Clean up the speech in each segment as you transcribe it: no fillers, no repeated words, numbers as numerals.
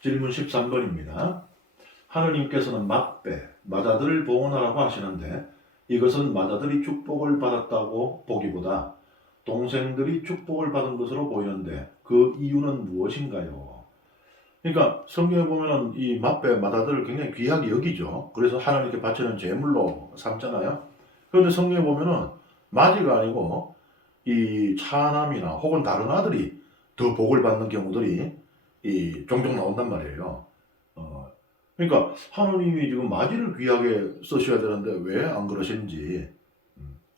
질문 13번입니다. 하느님께서는 맏배, 맏아들을 봉헌하라고 하시는데 이것은 맏아들이 축복을 받았다고 보기보다 동생들이 축복을 받은 것으로 보이는데 그 이유는 무엇인가요? 그러니까 성경에 보면은 이 맏배, 맏아들을 굉장히 귀하게 여기죠. 그래서 하나님께 바치는 제물로 삼잖아요. 그런데 성경에 보면은 맏이가 아니고 이 차남이나 혹은 다른 아들이 더 복을 받는 경우들이 종종 나온단 말이에요. 어, 그러니까 하느님이 지금 맏이를 귀하게 쓰셔야 되는데 왜 안 그러신지,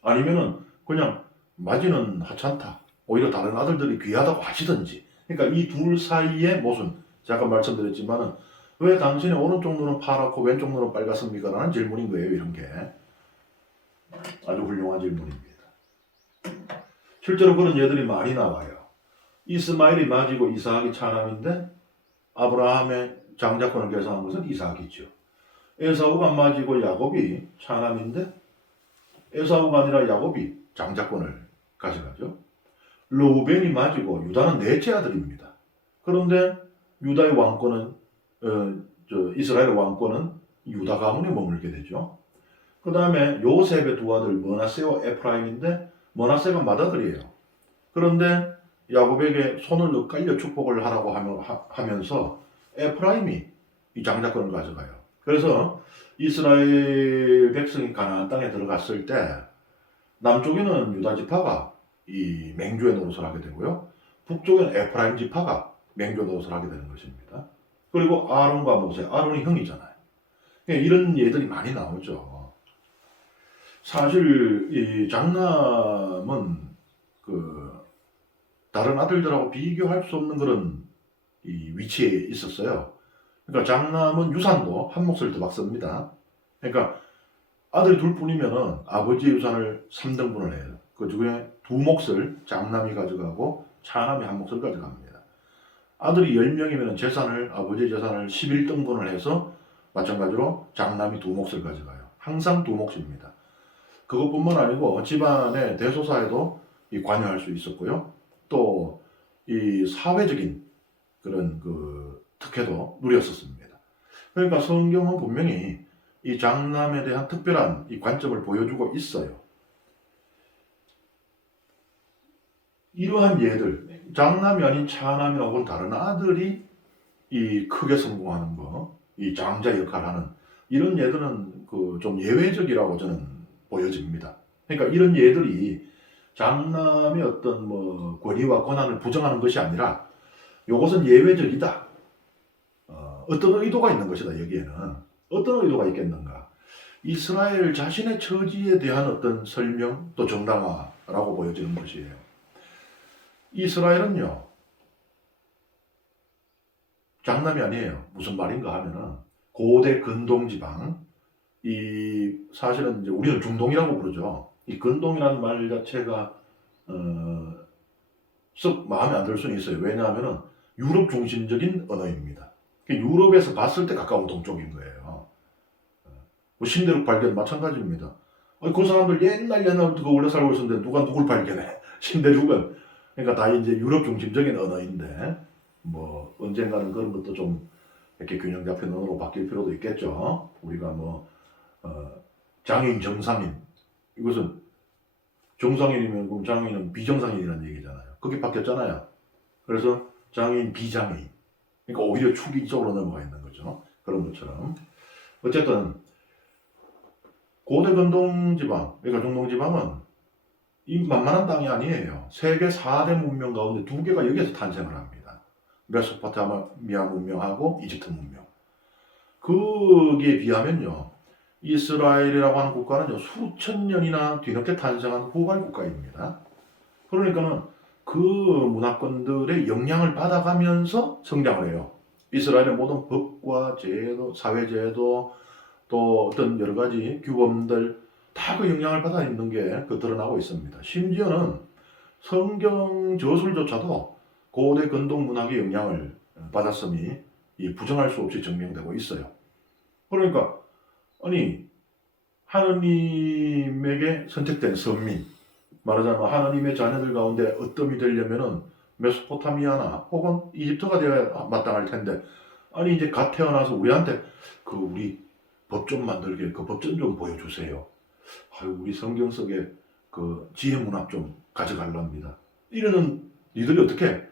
아니면은 그냥 맏이는 하찮다, 오히려 다른 아들들이 귀하다고 하시든지. 그러니까 이 둘 사이의 모순, 제가 말씀드렸지만은 왜 당신의 오른쪽 눈은 파랗고 왼쪽 눈은 빨갛습니까? 라는 질문인 거예요. 이런 게 아주 훌륭한 질문입니다. 실제로 그런 예들이 많이 나와요. 이스마엘이 맏이고 이삭이 차남인데 아브라함의 장자권을 계산한 것은 이삭이죠. 에사우가 맏이고 야곱이 차남인데 에사우가 아니라 야곱이 장자권을 가져가죠. 르우벤이 맏이고 유다는 넷째 아들입니다. 그런데 유다의 왕권은 이스라엘의 왕권은 유다 가문에 머물게 되죠. 그 다음에 요셉의 두 아들 머나세와 에프라임인데 머나세가 맏아들이에요. 그런데 야곱에게 손을 엇갈려 축복을 하라고 하면서 에프라임이 이 장자권을 가져가요. 그래서 이스라엘 백성이 가나안 땅에 들어갔을 때 남쪽에는 유다 지파가 이 맹주의 노릇을 하게 되고요. 북쪽에는 에프라임 지파가 맹주 노릇을 하게 되는 것입니다. 그리고 아론과 모세, 아론이 형이잖아요. 이런 예들이 많이 나오죠. 사실 이 장남은 그 다른 아들들하고 비교할 수 없는 그런 이 위치에 있었어요. 그러니까 장남은 유산도 한 몫을 더 받습니다. 그러니까 아들이 둘 뿐이면은 아버지의 유산을 3등분을 해요. 그 중에 두 몫을 장남이 가져가고 차남이 한 몫을 가져갑니다. 아들이 10명이면 재산을, 아버지의 재산을 11등분을 해서 마찬가지로 장남이 두 몫을 가져가요. 항상 두 몫입니다. 그것뿐만 아니고 집안의 대소사에도 관여할 수 있었고요. 또 이 사회적인 그런 그 특혜도 누렸었습니다. 그러니까 성경은 분명히 이 장남에 대한 특별한 이 관점을 보여주고 있어요. 이러한 예들, 장남이 아닌 차남이나 혹은 다른 아들이 이 크게 성공하는 거, 이 장자 역할을 하는 이런 예들은 그 좀 예외적이라고 저는 보여집니다. 그러니까 이런 예들이 장남의 어떤 뭐 권위와 권한을 부정하는 것이 아니라 이것은 예외적이다. 어떤 의도가 있는 것이다. 여기에는 어떤 의도가 있겠는가? 이스라엘 자신의 처지에 대한 어떤 설명 또 정당화라고 보여지는 것이에요. 이스라엘은요 장남이 아니에요. 무슨 말인가 하면은 고대 근동 지방, 이 사실은 이제 우리는 중동이라고 부르죠. 이 근동이라는 말 자체가 썩 마음에 안 들 수는 있어요. 왜냐하면은 유럽 중심적인 언어입니다. 유럽에서 봤을 때 가까운 동쪽인 거예요. 뭐 신대륙 발견 마찬가지입니다. 그 사람들 옛날부터 오래 살고 있었는데 누가 누굴 발견해? 신대륙은. 그러니까 다 이제 유럽 중심적인 언어인데 뭐 언젠가는 그런 것도 좀 이렇게 균형 잡힌 언어로 바뀔 필요도 있겠죠. 우리가 뭐 장인, 정상인, 이것은 정상인이면 그럼 장인은 비정상인이라는 얘기잖아요. 그게 바뀌었잖아요. 그래서 장인, 비장인. 그러니까 오히려 축이 이쪽으로 넘어가 있는 거죠. 그런 것처럼. 어쨌든 고대 근동 지방, 그러니까 중동 지방은 이 만만한 땅이 아니에요. 세계 4대 문명 가운데 2개가 여기에서 탄생을 합니다. 메소포타미아 문명하고 이집트 문명. 거기에 비하면요, 이스라엘이라고 하는 국가는 수천 년이나 뒤늦게 탄생한 후발 국가입니다. 그러니까는 그 문화권들의 영향을 받아가면서 성장을 해요. 이스라엘의 모든 법과 제도, 사회제도, 또 어떤 여러 가지 규범들 다 그 영향을 받아 있는 게 드러나고 있습니다. 심지어는 성경 저술조차도 고대 근동 문학의 영향을 받았음이 부정할 수 없이 증명되고 있어요. 그러니까 아니 하느님에게 선택된 선민, 말하자면 하느님의 자녀들 가운데 어떤 이 되려면은 메소포타미아나 혹은 이집트가 되어야 마땅할 텐데 아니 이제 갓 태어나서 우리한테 그 우리 법 좀 만들게 그 법 좀 보여주세요. 아유 우리 성경 속에 그 지혜 문학 좀 가져갈랍니다. 이러는 니들이 어떻게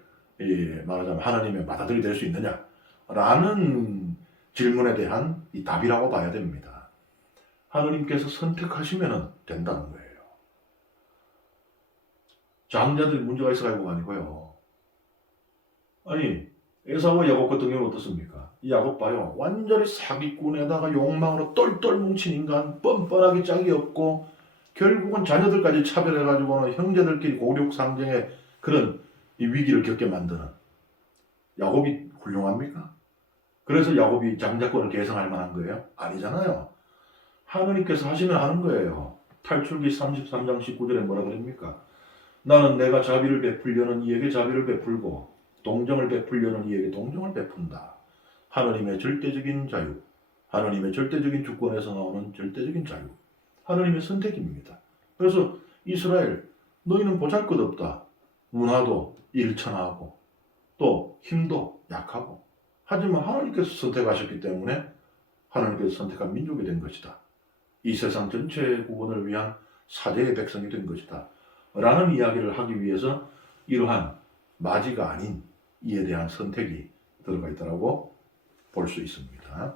말하자면 하나님의 맏아들이 될 수 있느냐? 라는 질문에 대한 이 답이라고 봐야 됩니다. 하나님께서 선택하시면 된다는 거예요. 장자들이 문제가 있어가지고 아니고요. 아니 에사와 야곱 같은 경우는 어떻습니까? 이 야곱 봐요. 완전히 사기꾼에다가 욕망으로 똘똘 뭉친 인간, 뻔뻔하게 짝이 없고 결국은 자녀들까지 차별해가지고는 형제들끼리 고륙 상정의 그런 이 위기를 겪게 만드는 야곱이 훌륭합니까? 그래서 야곱이 장자권을 계승할 만한 거예요? 아니잖아요. 하느님께서 하시면 하는 거예요. 탈출기 33장 19절에 뭐라 그럽니까? 나는 내가 자비를 베풀려는 이에게 자비를 베풀고 동정을 베풀려는 이에게 동정을 베푼다. 하느님의 절대적인 자유, 하느님의 절대적인 주권에서 나오는 절대적인 자유, 하느님의 선택입니다. 그래서 이스라엘, 너희는 보잘것없다. 문화도 일천하고 또 힘도 약하고 하지만 하나님께서 선택하셨기 때문에 하나님께서 선택한 민족이 된 것이다. 이 세상 전체의 구원을 위한 사제의 백성이 된 것이다. 라는 이야기를 하기 위해서 이러한 마지가 아닌 이에 대한 선택이 들어가 있다고 볼 수 있습니다.